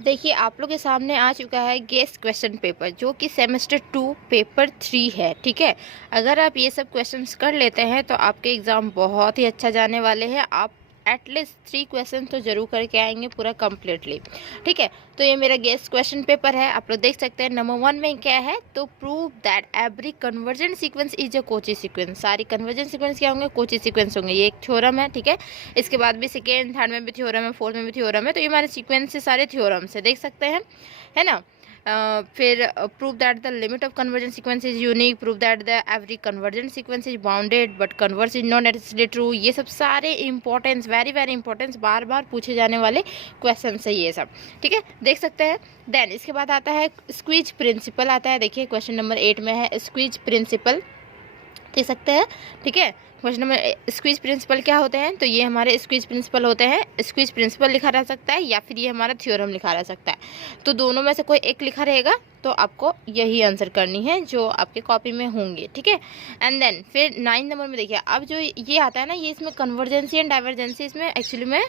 देखिए आप लोग के सामने आ चुका है गेस क्वेश्चन पेपर, जो कि सेमेस्टर 2 पेपर 3 है। ठीक है, अगर आप ये सब क्वेश्चंस कर लेते हैं तो आपके एग्ज़ाम बहुत ही अच्छा जाने वाले हैं। आप एटलीस्ट 3 क्वेश्चन तो जरूर करके आएंगे पूरा कम्प्लीटली। ठीक है, तो ये मेरा गेस क्वेश्चन पेपर है, आप लोग देख सकते हैं। नंबर 1 में क्या है, तो prove that every convergent sequence is a Kochi sequence. सारी कन्वर्जेंट सीक्वेंस क्या होंगे, कोची सीक्वेंस होंगे। ये एक थ्योरम है। ठीक है, इसके बाद भी सेकेंड थर्ड में भी थ्योरम है, फोर्थ में भी थ्योरम है। तो ये हमारे सीक्वेंस से सारे थ्योरम से देख सकते हैं, है ना। फिर prove that the limit of convergent sequence is unique, prove that the every convergent sequence is bounded but converse is not necessarily true. ये सब सारे इंपॉर्टेंस, वेरी वेरी इंपॉर्टेंस, बार बार पूछे जाने वाले क्वेश्चन है ये सब। ठीक है, देख सकते हैं। देन इसके बाद आता है स्क्वीज प्रिंसिपल आता है। देखिए क्वेश्चन नंबर 8 में है स्क्वीज प्रिंसिपल, देख सकते हैं। ठीक है, क्वेश्चन नंबर स्क्वीज प्रिंसिपल क्या होते हैं, तो ये हमारे स्क्वीज प्रिंसिपल होते हैं। स्क्वीज प्रिंसिपल लिखा रह सकता है या फिर ये हमारा थ्योरम लिखा रह सकता है। तो दोनों में से कोई एक लिखा रहेगा तो आपको यही आंसर करनी है जो आपके कॉपी में होंगे। ठीक है, एंड देन फिर 9 नंबर में देखिए, अब जो ये आता है ना, ये इसमें कन्वर्जेंसी एंड डाइवर्जेंसी इसमें एक्चुअली में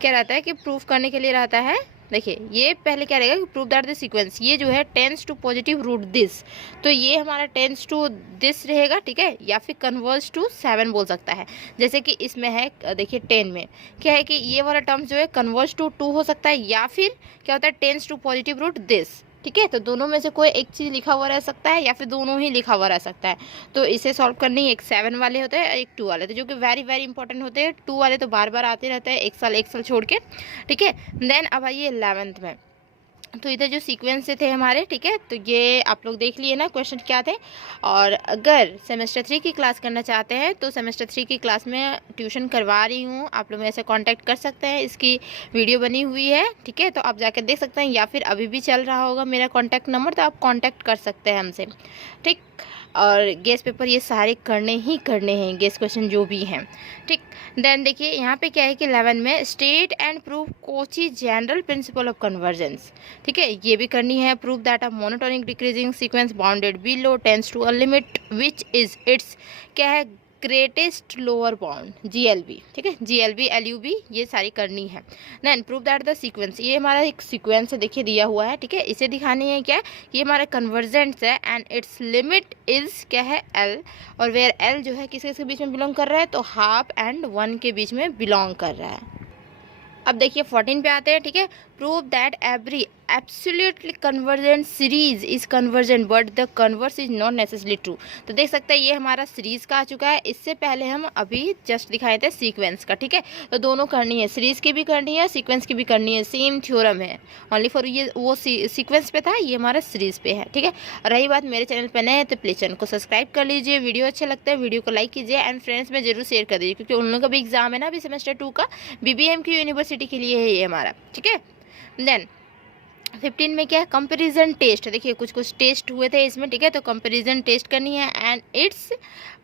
क्या रहता है कि प्रूफ करने के लिए रहता है। देखिए ये पहले क्या रहेगा कि प्रूव दैट द सीक्वेंस, ये जो है tends to positive root this, तो ये हमारा टेंस टू दिस रहेगा। ठीक है, या फिर कन्वर्स टू 7 बोल सकता है। जैसे कि इसमें है, देखिए 10 में क्या है कि ये वाला टर्म जो है कन्वर्स टू 2 हो सकता है, या फिर क्या होता है tends to positive root this. ठीक है, तो दोनों में से कोई एक चीज़ लिखा हुआ रह सकता है या फिर दोनों ही लिखा हुआ रह सकता है। तो इसे सॉल्व करनी, एक 7 वाले होते हैं, एक 2 वाले, तो जो कि वेरी वेरी इंपॉर्टेंट होते हैं। 2 वाले तो बार बार आते रहते हैं, एक साल छोड़ के। ठीक है, देन अब आइए 11th में। तो इधर जो सीक्वेंस थे हमारे, ठीक है, तो ये आप लोग देख लिए ना क्वेश्चन क्या थे। और अगर सेमेस्टर 3 की क्लास करना चाहते हैं तो सेमेस्टर 3 की क्लास में ट्यूशन करवा रही हूँ, आप लोग मेरे से कांटेक्ट कर सकते हैं। इसकी वीडियो बनी हुई है। ठीक है, तो आप जाकर देख सकते हैं, या फिर अभी भी चल रहा होगा मेरा कांटेक्ट नंबर, तो आप कांटेक्ट कर सकते हैं हमसे। ठीक, और गेस पेपर ये सारे करने ही करने हैं, गेस क्वेश्चन जो भी हैं। ठीक, देन देखिए यहाँ पे क्या है कि 11 में state and prove Cauchy general principle of convergence. ठीक है, ये भी करनी है। Prove that a monotonic decreasing sequence bounded below tends to a limit which is its क्या है ग्रेटेस्ट लोअर बाउंड, GLB। ठीक है, GLB LUB ये सारी करनी है। Then prove that the sequence, ये हमारा एक सीक्वेंस है, देखिए दिया हुआ है। ठीक है, इसे दिखानी है क्या, ये हमारा कन्वर्जेंट्स है एंड इट्स लिमिट इज क्या है L, और वेयर L जो है किसके बीच में बिलोंग कर रहा है, तो हाफ एंड 1 के बीच में बिलोंग कर रहा है। अब देखिए 14 पे आते हैं। ठीक है, prove that every absolutely convergent series is convergent but the converse is not necessarily true. तो देख सकते हैं ये हमारा सीरीज का आ चुका है, इससे पहले हम अभी जस्ट दिखाए थे सीक्वेंस का। ठीक है, तो दोनों करनी है, सीरीज की भी करनी है, सीक्वेंस की भी करनी है, सेम थ्योरम है। ओनली फॉर ये वो सीक्वेंस पे था, ये हमारा सीरीज पे है। ठीक है, रही बात मेरे चैनल पे नए हैं तो प्लीज चैनल को सब्सक्राइब कर लीजिए, वीडियो अच्छा लगता है वीडियो को लाइक कीजिए एंड फ्रेंड्स में जरूर शेयर कर दीजिए, क्योंकि उन लोगों का भी एग्जाम है ना अभी सेमेस्टर 2 का, BBM की यूनिवर्सिटी के लिए है ये हमारा। ठीक है, देन 15 में क्या है कंपैरिजन टेस्ट। देखिए कुछ कुछ टेस्ट हुए थे इसमें। ठीक है, तो कंपैरिजन टेस्ट करनी है एंड इट्स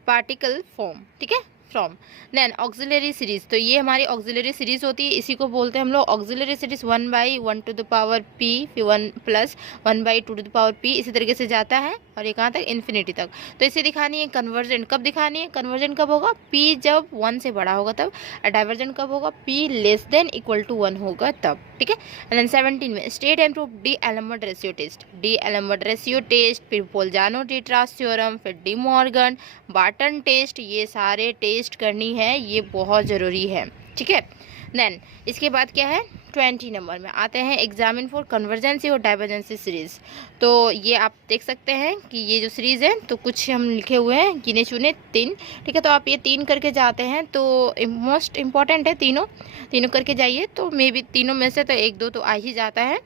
पार्टिकल फॉर्म। ठीक है, फ्रॉम। देन ऑक्सिलरी सीरीज, तो ये हमारी ऑक्सिलरी सीरीज होती है, इसी को बोलते हैं हम लोग auxiliary series. 1/1 to the power p, फिर 1 + 1/2 टू द पावर p, इसी तरीके से जाता है और ये कहाँ तक, इन्फिनिटी तक। तो इसे दिखानी है कन्वर्जेंट, कब दिखानी है, कन्वर्जेंट कब होगा, p जब 1 से बड़ा होगा तब, और डाइवर्जेंट कब होगा, p < 1 होगा तब। ठीक है, एंड देन 17 में state and prove D'Alembert ratio test. D'Alembert ratio test, फिर पोल्जानो-डी-ट्रास थ्योरम, फिर डी मॉर्गन बार्टन टेस्ट, ये सारे टेस्ट करनी है, ये बहुत ज़रूरी है। ठीक है, देन इसके बाद क्या है 20 नंबर में आते हैं एग्जामिन फॉर कन्वर्जेंसी और डाइवर्जेंसी सीरीज़। तो ये आप देख सकते हैं कि ये जो सीरीज़ है, तो कुछ हम लिखे हुए हैं गिने चुने 3। ठीक है, तो आप ये 3 करके जाते हैं तो मोस्ट इम्पॉर्टेंट है, तीनों करके जाइए, तो मे बी तीनों में से तो 1-2 तो आ ही जाता है।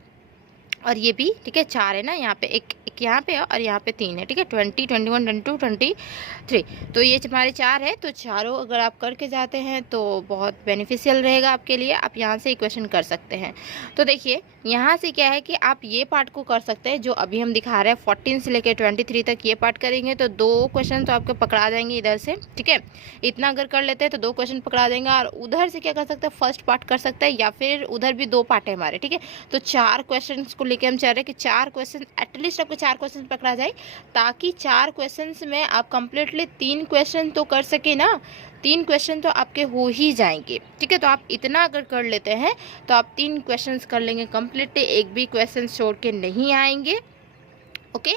और ये भी ठीक है 4 है ना, यहाँ पे एक यहाँ पे और यहाँ पे 3 है। ठीक है, 20, 21, 22, 23, तो ये हमारे 4 है। तो चारों अगर आप करके जाते हैं तो बहुत बेनिफिशियल रहेगा आपके लिए, आप यहाँ से इक्वेशन कर सकते हैं। तो देखिए यहाँ से क्या है कि आप ये पार्ट को कर सकते हैं जो अभी हम दिखा रहे हैं, 14 से लेकर 23 तक ये पार्ट करेंगे तो 2 क्वेश्चन तो आपके पकड़ा जाएंगे इधर से। ठीक है, इतना अगर कर लेते हैं तो 2 क्वेश्चन पकड़ा देंगे, और उधर से क्या कर सकते हैं, फर्स्ट पार्ट कर सकते हैं, या फिर उधर भी 2 पार्ट है हमारे। ठीक है, तो 4 क्वेश्चन को लेके हम चाह रहे हैं कि 4 क्वेश्चन एटलीस्ट आपके 4 क्वेश्चन पकड़ा जाए, ताकि 4 क्वेश्चंस में आप कम्प्लीटली 3 क्वेश्चन तो कर सके ना। 3 क्वेश्चन तो आपके हो ही जाएंगे, ठीक है। तो आप इतना अगर कर लेते हैं तो आप 3 क्वेश्चंस कर लेंगे कम्प्लीटली, एक भी क्वेश्चन छोड़ के नहीं आएंगे। ओके,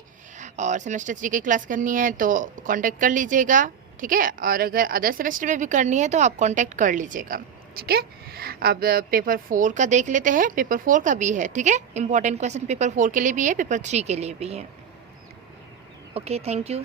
और सेमेस्टर 3 की क्लास करनी है तो कांटेक्ट कर लीजिएगा, ठीक है। और अगर अदर सेमेस्टर में भी करनी है तो आप कांटेक्ट कर लीजिएगा, ठीक है। अब पेपर 4 का देख लेते हैं। पेपर 4 का भी है, ठीक है। इंपॉर्टेंट क्वेश्चन पेपर 4 के लिए भी है, पेपर 3 के लिए भी है। Okay, thank you.